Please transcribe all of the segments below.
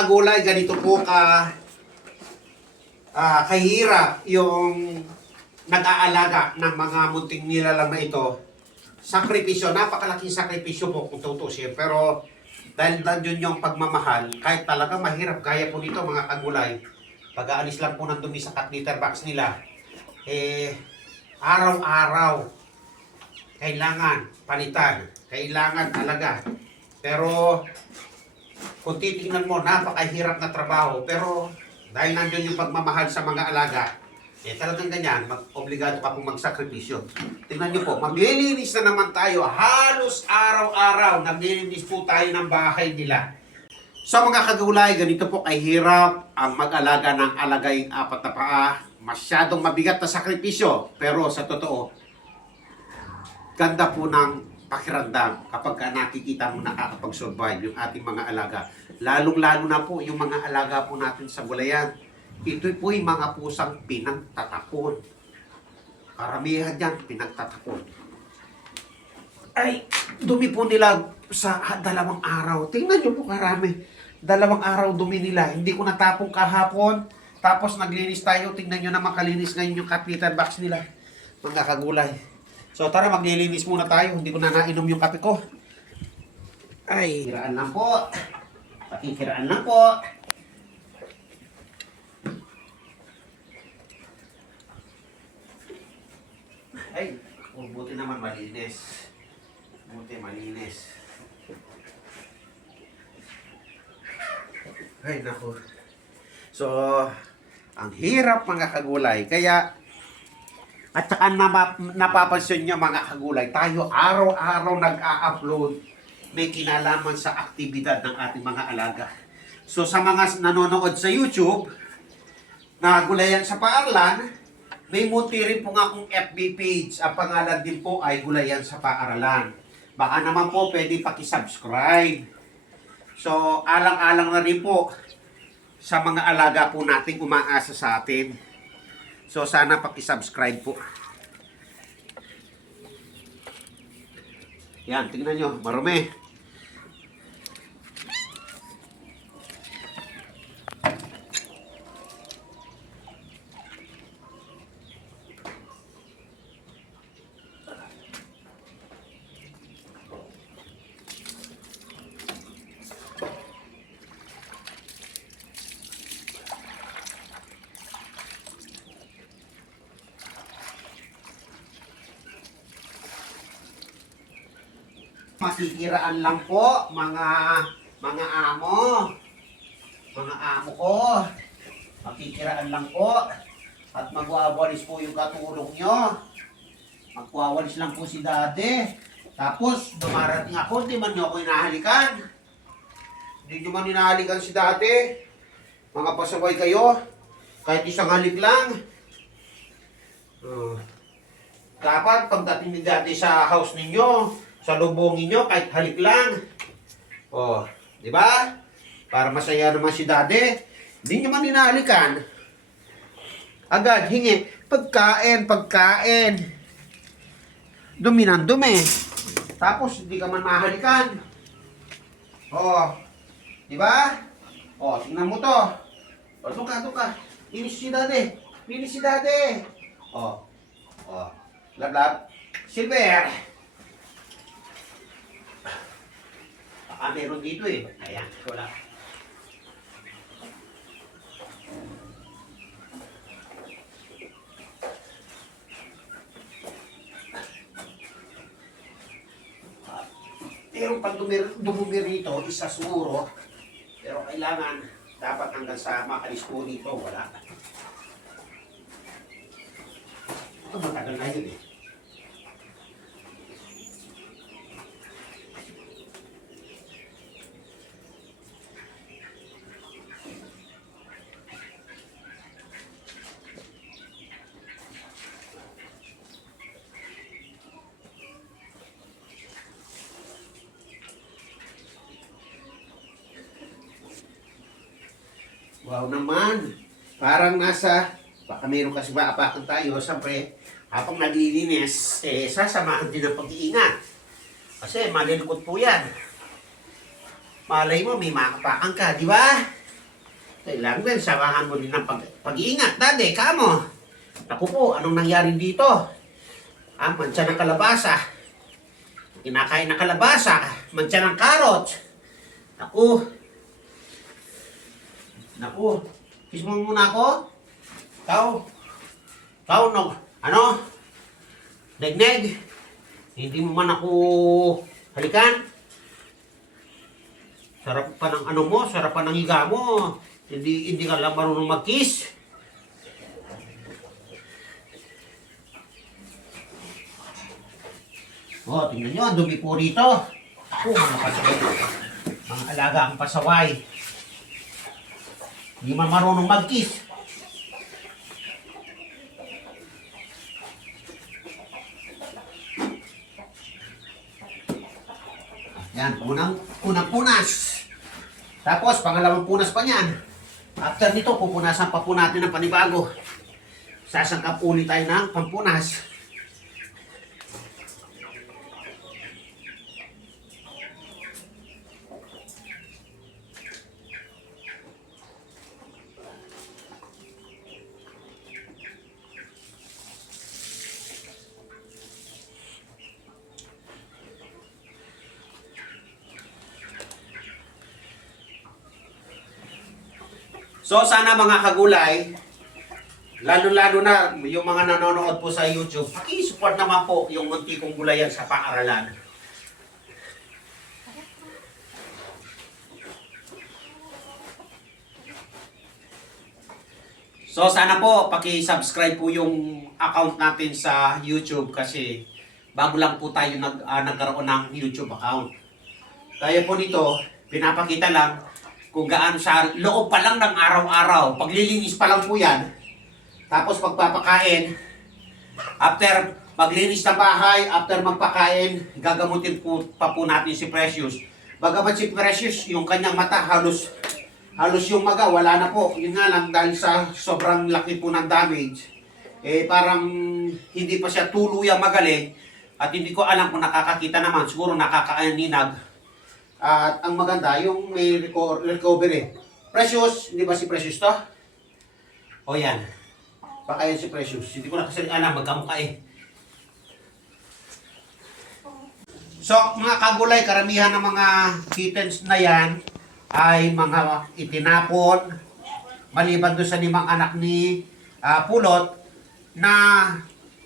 kagulay, ganito po kahirap yung nag-aalaga ng mga munting nilalang na ito. Sakripisyo, napakalaking sakripisyo po kung tutusin. Pero dahil yun yung pagmamahal, kahit talaga mahirap, gaya po nito mga kagulay, pag-aalis lang po ng dumi sa cat litter box nila, araw-araw, kailangan palitan, kailangan talaga. Pero kung titingnan mo, napakahirap na trabaho. Pero dahil nandun yung pagmamahal sa mga alaga, talagang ganyan, obligado ka pong magsakripisyo. Tingnan nyo po, maglilinis na naman tayo. Halos araw-araw, naglilinis po tayo ng bahay nila. Sa mga kagulay, ganito po kahirap ang mag-alaga ng alagayng apat na paa. Masyadong mabigat na sakripisyo. Pero sa totoo, ganda po ng pakiramdam kapag nakikita mo nakakapag-survive yung ating mga alaga. Lalong-lalo na po yung mga alaga po natin sa gulayan. Ito po yung mga pusang pinagtatapon. Karamihan yan, pinagtatapon. Ay, dumi po nila sa 2 araw. Tingnan nyo po karami. 2 araw dumi nila. Hindi ko natapong kahapon. Tapos naglinis tayo. Tingnan nyo na makalinis ngayon yung cat litter box nila. Mga kagulay. So tara, maglilinis muna tayo. Hindi ko na nainom yung kape ko. Ay, kiraan lang po. Pakikiraan lang po. Ay, buti naman malinis. Buti malinis. Ay, naku. So, ang hirap mga kagulay. Kaya, at saka napapansin nyo mga kagulay, tayo araw-araw nag-a-upload, may kinalaman sa aktibidad ng ating mga alaga. So sa mga nanonood sa YouTube, na Gulayan sa Paaralan, may munti rin po nga akong FB page. Ang pangalan din po ay Gulayan sa Paaralan. Baka naman po pwede pakisubscribe. So alang-alang na rin po sa mga alaga po nating umaasa sa atin. So sana pakisubscribe po. Yan, tingnan nyo, marumi. Makikiraan lang po, mga amo. Mga amo ko. Makikiraan lang po. At magwawalis po yung katulong nyo. Magwawalis lang po si Daddy. Tapos, dumarating ako, hindi man nyo ako inahalikan. Hindi nyo man inahalikan si Daddy. Mga pasaway kayo. Kahit isang halik lang. Dapat, pagdating ni Daddy sa house ninyo, sa lubongin nyo, kahit halik lang. Oh, di ba? Para masaya naman si Daddy. Hindi nyo man hinahalikan. Agad, hingi. Pagkain, pagkain. Dumi ng dumi. Tapos, hindi ka man mahalikan. Oh, di ba? Oh, tingnan mo to. Oh, tuka. Linis si Daddy. Linis si Daddy. Oh, lab. Silver. Meron dito eh. Ayan, wala. Pero pag dumumi rito, isa siguro. Pero kailangan, dapat hanggang sa makalis po dito, wala. Ito matagal na yun eh. Wow naman. Parang nasa, baka meron kasi maapakan tayo, siyempre, habang naglilinis, sasamahan din ang pag-iingat. Kasi malilikot po yan. Malay mo, may maapakan ka, di ba? Kailangan din, samahan mo din ng pag-iingat. Dati, kamo. Naku po, anong nangyari dito? Mantsa ng kalabasa. Kinakain na kalabasa. Mantsa ng karot. Naku. Naku. Kiss mo muna ako. Ikaw, no. Ano? Neg-neg. Hindi mo man ako halikan. Sarap pa ng ano mo, sarap pa ng higa mo. Hindi ka lang marunong mag-kiss. Tingnan nyo, ang dumi po rito. Mga pasaway. Mga alaga ang pasaway. Hindi man marunong mag-kiss. Yan, unang punas. Tapos, pangalawang punas pa niyan. After nito, pupunasan pa po natin ng panibago. Sasangkap ulit tayo ng pampunas. So sana mga kagulay, lalo-lalo na yung mga nanonood po sa YouTube, paki-support naman po yung munti kong gulayan sa paaralan. So sana po paki-subscribe po yung account natin sa YouTube kasi bago lang po tayo nagkaroon ng YouTube account. Kaya po nito, pinapakita lang kung gaano sa loob pa lang ng araw-araw. Paglilinis pa lang po yan. Tapos pagpapakain, after maglinis ng bahay, after magpakain, gagamutin po pa po natin si Precious. Bagamat si Precious, yung kanyang mata halos yung maga, wala na po. Yun nga lang, dahil sa sobrang laki po ng damage, parang hindi pa siya tuluyang magaling. At hindi ko alam kung nakakakita naman, siguro nakakaaninag. At ang maganda, yung may recovery. Precious, hindi ba si Precious to? O yan. Baka yan si Precious. Hindi ko na kasi alam, magkamukha eh. So, mga kagulay, karamihan ng mga kittens na yan ay mga itinapon. Maliban doon sa 5 anak ni Pulot na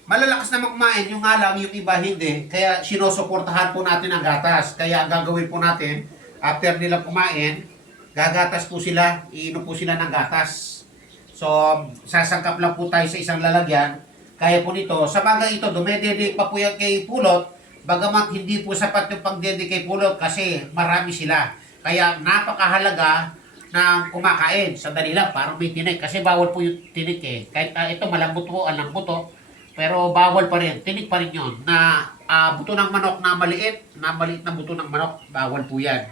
malalakas na kumain, yung nga lang, yung iba hindi. Kaya sinusuportahan po natin ang gatas. Kaya ang gagawin po natin, after nila kumain, gagatas po sila, iinom po sila ng gatas. So, sasangkap lang po tayo sa isang lalagyan. Kaya po nito, sa bagay ito, dumededicate pa po yan kay Pulot, bagamat hindi po sapat yung pagdedicate kay Pulot kasi marami sila. Kaya napakahalaga na kumakain. Sandali lang, parang may tinik. Kasi bawal po yung tinik eh. Kahit ito malambot po, ang lambot to. Pero bawal pa rin, tinik pa rin yun, na buto ng manok na maliit na buto ng manok, bawal po yan.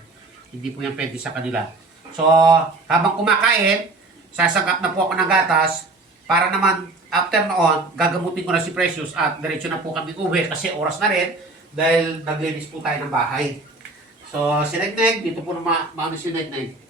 Hindi po yan pwede sa kanila. So, habang kumakain, sasangkap na po ako ng gatas, para naman, after noon, gagamutin ko na si Precious at diretso na po kami uwi kasi oras na rin, dahil naglinis po tayo ng bahay. So, si Neg-Neg, dito po na maano si Neg-Neg.